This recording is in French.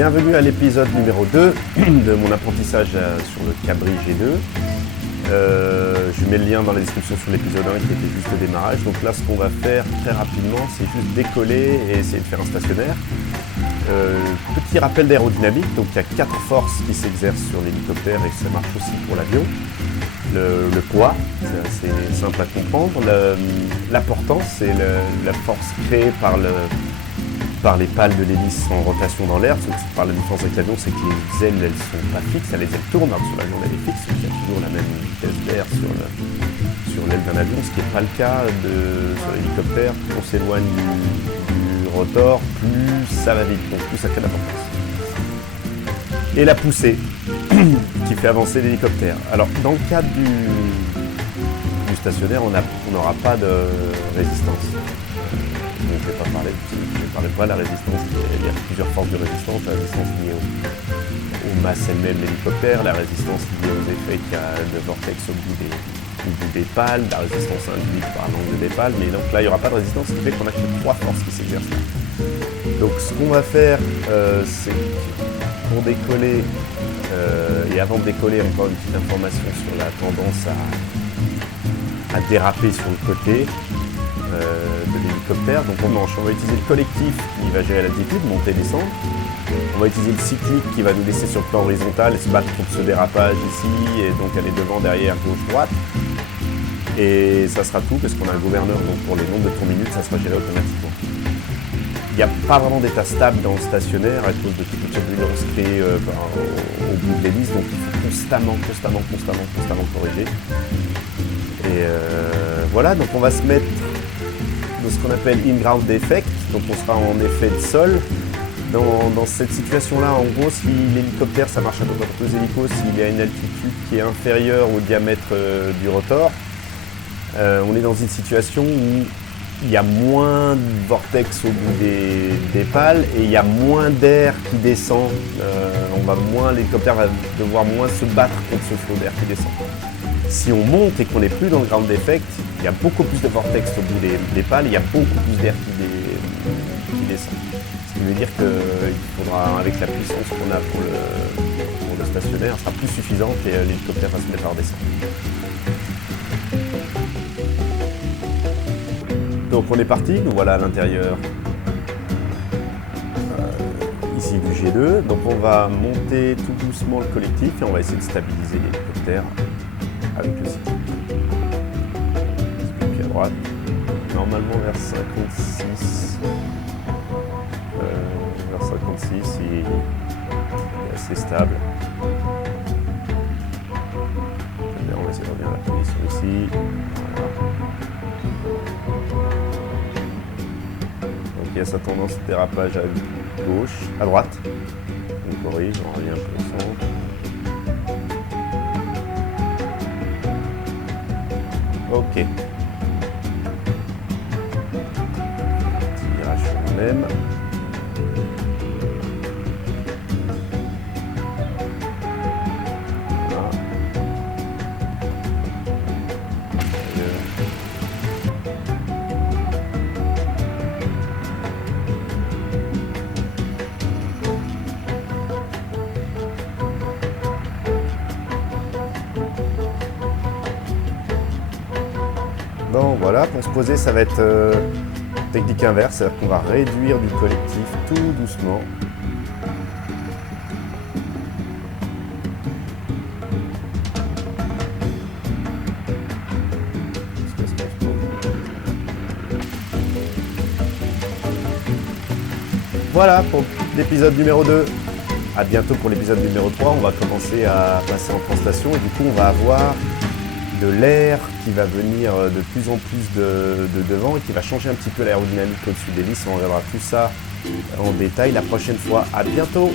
Bienvenue à l'épisode numéro 2 de mon apprentissage sur le Cabri G2. Je mets le lien dans la description sur l'épisode 1 qui était juste au démarrage. Donc là, ce qu'on va faire très rapidement, c'est juste décoller et essayer de faire un stationnaire. Petit rappel d'aérodynamique, donc il y a 4 forces qui s'exercent sur l'hélicoptère et ça marche aussi pour l'avion. Le poids, c'est assez simple à comprendre. La portance, c'est la force créée par les pales de l'hélice en rotation dans l'air. Par la différence avec l'avion, c'est que les ailes, elles sont pas fixes, les ailes tournent, alors sur l'avion, elle est fixe, donc il y a toujours la même vitesse d'air sur l'aile d'un avion, ce qui n'est pas le cas sur l'hélicoptère. Plus on s'éloigne du rotor, plus ça va vite, donc plus ça crée de la portance. Et la poussée, qui fait avancer l'hélicoptère. Alors, dans le cadre du stationnaire, on n'aura pas de résistance. Je ne vais pas parler de la résistance. Il y a plusieurs formes de résistance. La résistance liée aux masses elles-mêmes de l'hélicoptère, la résistance liée aux effets qu'il y a de vortex au bout des pales, la résistance induite par l'angle des pales. Mais donc là, il n'y aura pas de résistance, ce qui fait qu'on a que 3 forces qui s'exercent. Donc ce qu'on va faire, c'est pour décoller, et avant de décoller, encore une petite information sur la tendance à déraper sur le côté de l'hélicoptère. Donc on va utiliser le collectif qui va gérer l'altitude, monter et descendre. On va utiliser le cyclique qui va nous laisser sur le plan horizontal et se battre contre ce dérapage ici, et donc aller devant, derrière, gauche, droite. Et ça sera tout, parce qu'on a un gouverneur, donc pour les nombres de tours minutes, ça sera géré automatiquement. Il n'y a pas vraiment d'état stable dans le stationnaire à cause de toute la turbulence créée au bout de l'hélice, donc il faut constamment corriger. Et voilà, donc on va se mettre dans ce qu'on appelle in-ground effect, donc on sera en effet de sol. Dans cette situation-là, en gros, si l'hélicoptère, ça marche à peu près pour tous les hélicos, s'il y a une altitude qui est inférieure au diamètre du rotor, on est dans une situation où il y a moins de vortex au bout des pales et il y a moins d'air qui descend. L'hélicoptère va devoir moins se battre contre ce flot d'air qui descend. Si on monte et qu'on n'est plus dans le ground effect, il y a beaucoup plus de vortex au bout des pales, il y a beaucoup plus d'air qui descend. Ce qui veut dire qu'il faudra, avec la puissance qu'on a pour le stationnaire, sera plus suffisante et l'hélicoptère va se mettre à redescendre. Donc on est parti, nous voilà à l'intérieur ici du G2. Donc on va monter tout doucement le collectif et on va essayer de stabiliser l'hélicoptère avec le cycle. Puis à droite, normalement vers 56. Vers 56, il est assez stable. Bien, on va essayer de revenir à la position ici. Voilà. Donc il y a sa tendance de dérapage à droite. On corrige, on revient un peu au centre. Ok. Petit virage sur le même. Voilà. Bon voilà, pour se poser, ça va être technique inverse, c'est-à-dire qu'on va réduire du collectif tout doucement. Voilà pour l'épisode numéro 2. A bientôt pour l'épisode numéro 3. On va commencer à passer en translation et du coup on va avoir de l'air qui va venir de plus en plus de devant et qui va changer un petit peu l'aérodynamique au-dessus des hélices. On regardera tout ça en détail la prochaine fois. À bientôt!